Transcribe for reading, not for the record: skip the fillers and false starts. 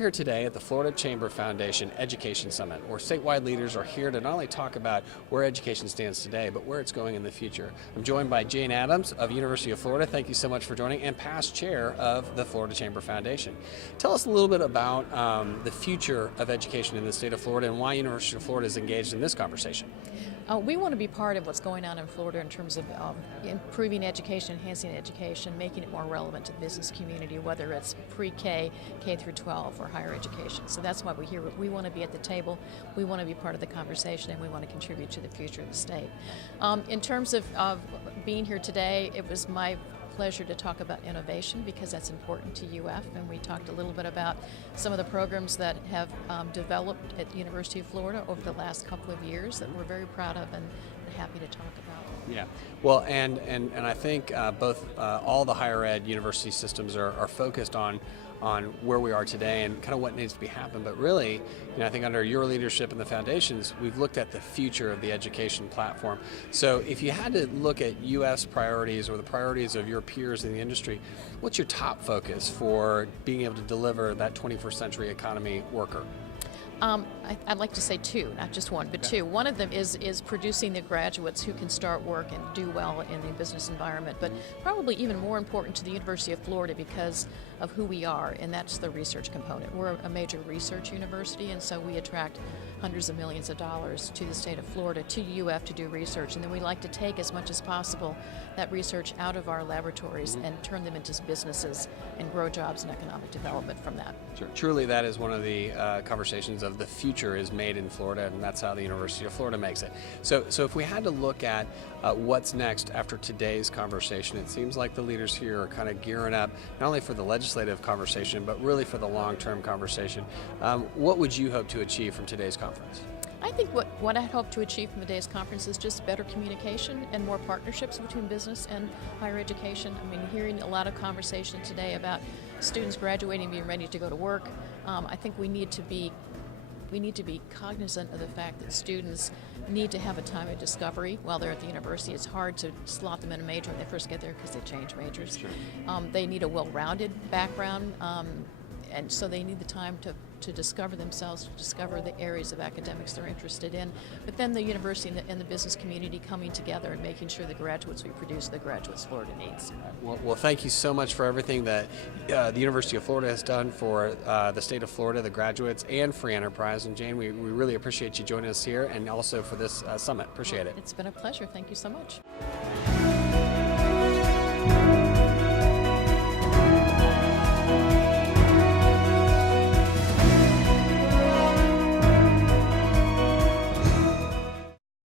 here today at the Florida Chamber Foundation Education Summit, where statewide leaders are here to not only talk about where education stands today, but where it's going in the future. I'm joined by Jane Adams of University of Florida. Thank you so much for joining, and past chair of the Florida Chamber Foundation. Tell us a little bit about the future of education in the state of Florida and why University of Florida is engaged in this conversation. We want to be part of what's going on in Florida in terms of improving education, enhancing education, making it more relevant to the business community, whether it's pre-K, K through 12, or higher education. So that's why we're here. We want to be at the table, we want to be part of the conversation, and we want to contribute to the future of the state. In terms of being here today, it was my pleasure to talk about innovation because that's important to UF, and we talked a little bit about some of the programs that have developed at the University of Florida over the last couple of years that we're very proud of and happy to talk about. Yeah, well, and I think both all the higher ed university systems are focused on where we are today and kind of what needs to be happened. But really, I think under your leadership and the foundations, we've looked at the future of the education platform. So if you had to look at U.S. priorities or the priorities of your peers in the industry, what's your top focus for being able to deliver that 21st century economy worker? I'd like to say two, not just one, but two. One of them is producing the graduates who can start work and do well in the business environment, but probably even more important to the University of Florida because of who we are, and that's the research component. We're a major research university, and so we attract hundreds of millions of dollars to the state of Florida, to UF to do research, and then we like to take as much as possible that research out of our laboratories and turn them into businesses and grow jobs and economic development from that. Sure. Truly, that is one of the conversations of the future is made in Florida, and that's how the University of Florida makes it. So if we had to look at what's next after today's conversation, it seems like the leaders here are kind of gearing up not only for the legislative conversation, but really for the long-term conversation. What would you hope to achieve from today's conference? I think what I hope to achieve from today's conference is just better communication and more partnerships between business and higher education. I mean, hearing a lot of conversation today about students graduating, being ready to go to work. I think we need to be cognizant of the fact that students need to have a time of discovery while they're at the university. It's hard to slot them in a major when they first get there because they change majors. Sure. They need a well-rounded background, and so they need the time to discover themselves, to discover the areas of academics they're interested in. But then the university and the business community coming together and making sure the graduates we produce are the graduates Florida needs. Well, thank you so much for everything that the University of Florida has done for the state of Florida, the graduates, and free enterprise. And Jane, we really appreciate you joining us here and also for this summit. Appreciate it. It's been a pleasure. Thank you so much.